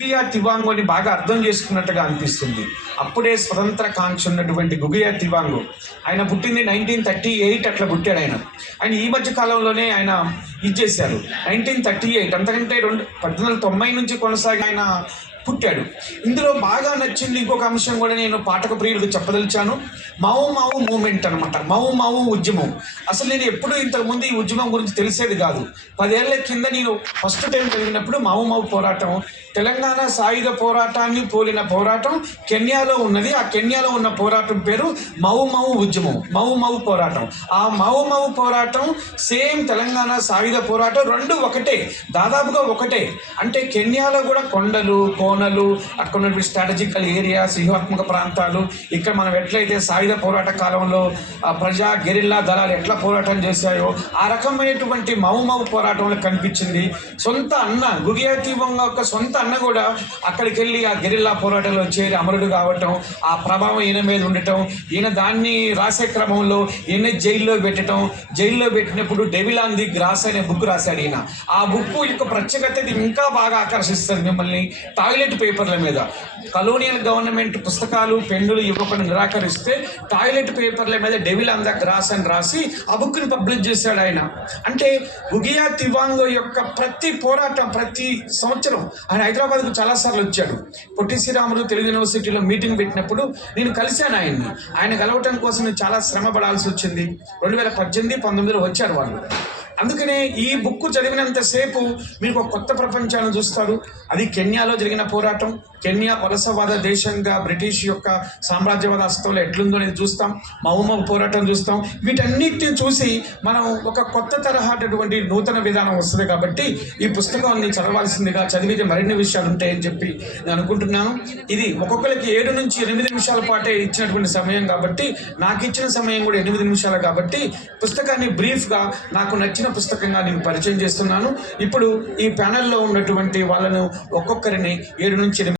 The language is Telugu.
గుగియా తివాంగోని బాగా అర్థం చేసుకున్నట్టుగా అనిపిస్తుంది. అప్పుడే స్వతంత్ర కాంక్ష ఉన్నటువంటి గుగియా తివాంగో ఆయన పుట్టింది 1938 అట్లా పుట్టాడు ఆయన. ఈ మధ్య కాలంలోనే ఆయన ఇచ్చేశారు 1938, అంతకంటే 1890 నుంచి కొనసాగి ఆయన పుట్టాడు. ఇందులో బాగా నచ్చింది ఇంకొక అంశం కూడా నేను పాఠక ప్రియులకు చెప్పదలిచాను. మావు మావు మూమెంట్ అనమాట. మావు మావు ఉద్యమం. అసలు నేను ఎప్పుడూ ఇంతకుముందు ఈ ఉద్యమం గురించి తెలిసేది కాదు. 10 ఏళ్ల కింద నేను ఫస్ట్ టైం చదివినప్పుడు మావు మావు పోరాటం, తెలంగాణ సాయుధ పోరాటాన్ని పోలిన పోరాటం కెన్యాలో ఉన్నది. ఆ కెన్యాలో ఉన్న పోరాటం పేరు మావు మావు ఉద్యమం, మావు మావు పోరాటం. ఆ మావు మావు పోరాటం సేమ్ తెలంగాణ సాయుధ పోరాటం రెండు ఒకటే, దాదాపుగా ఒకటే. అంటే కెన్యాలో కూడా కొండలు కోనలు, అక్కడ ఉన్నటువంటి స్ట్రాటజికల్ ఏరియాస్, వ్యూహాత్మక ప్రాంతాలు, ఇక్కడ మనం ఎట్లయితే సాయుధ పోరాట కాలంలో ప్రజా గెరిల్లా దళాలు ఎట్లా పోరాటం చేశాయో ఆ రకమైనటువంటి మావు మావు పోరాటంలో కనిపించింది. సొంత అన్న గుగియా తివాంగో యొక్క సొంత అన్న కూడా అక్కడికి వెళ్ళి ఆ గెరిల్లా పోరాటంలో చేరి అమరుడు కావటం, ఆ ప్రభావం ఈయన మీద ఉండటం, ఈయన దాన్ని రాసే క్రమంలో ఈయన జైల్లో పెట్టడం, జైల్లో పెట్టినప్పుడు డెవిల్ ఆన్ ది గ్రాస్ అనే బుక్ రాశాడు ఈయన. ఆ బుక్ యొక్క ప్రత్యేకత ఇంకా బాగా ఆకర్షిస్తుంది మిమ్మల్ని. టాయిలెట్ పేపర్ల మీద కలోనియల్ గవర్నమెంట్ పుస్తకాలు పెన్నులు ఇవ్వకుండా నిరాకరిస్తే టాయిలెట్ పేపర్ల మీద డెవిల్ ఆన్ ద గ్రాస్ అని రాసి ఆ బుక్ని పబ్లిష్ చేశాడు ఆయన. అంటే గుగియా తివాంగో యొక్క ప్రతి పోరాటం, ప్రతి సంవత్సరం ఆయన హైదరాబాద్కు చాలాసార్లు వచ్చాడు. పొట్టి శ్రీరాములు తెలుగు యూనివర్సిటీలో మీటింగ్ పెట్టినప్పుడు నేను కలిశాను ఆయన్ని. ఆయన కలవటం కోసం నేను చాలా శ్రమ పడాల్సి వచ్చింది. 2018, 19లో వచ్చారు వాళ్ళు. అందుకనే ఈ బుక్ చదివినంతసేపు మీకు ఒక కొత్త ప్రపంచాన్ని చూస్తారు. అది కెన్యాలో జరిగిన పోరాటం. కెన్యా వలసవాద దేశంగా బ్రిటిష్ యొక్క సామ్రాజ్యవాద హస్తంలో ఎట్లుందో అనేది చూస్తాం. మహమ్మద్ పోరాటం చూస్తాం. వీటన్నిటిని చూసి మనం ఒక కొత్త తరహాటువంటి నూతన విధానం వస్తుంది. కాబట్టి ఈ పుస్తకాన్ని చదవాల్సిందిగా, చదివితే మరిన్ని విషయాలు ఉంటాయని చెప్పి నేను అనుకుంటున్నాను. ఇది ఒక్కొక్కరికి 7 నుంచి 8 నిమిషాల పాటే ఇచ్చినటువంటి సమయం కాబట్టి, నాకు ఇచ్చిన సమయం కూడా 8 నిమిషాలు కాబట్టి పుస్తకాన్ని బ్రీఫ్గా నాకు నచ్చిన పుస్తకంగా నేను పరిచయం చేస్తున్నాను. ఇప్పుడు ఈ ప్యానెల్లో ఉన్నటువంటి వాళ్ళను ఒక్కొక్కరిని 7 నుంచి 8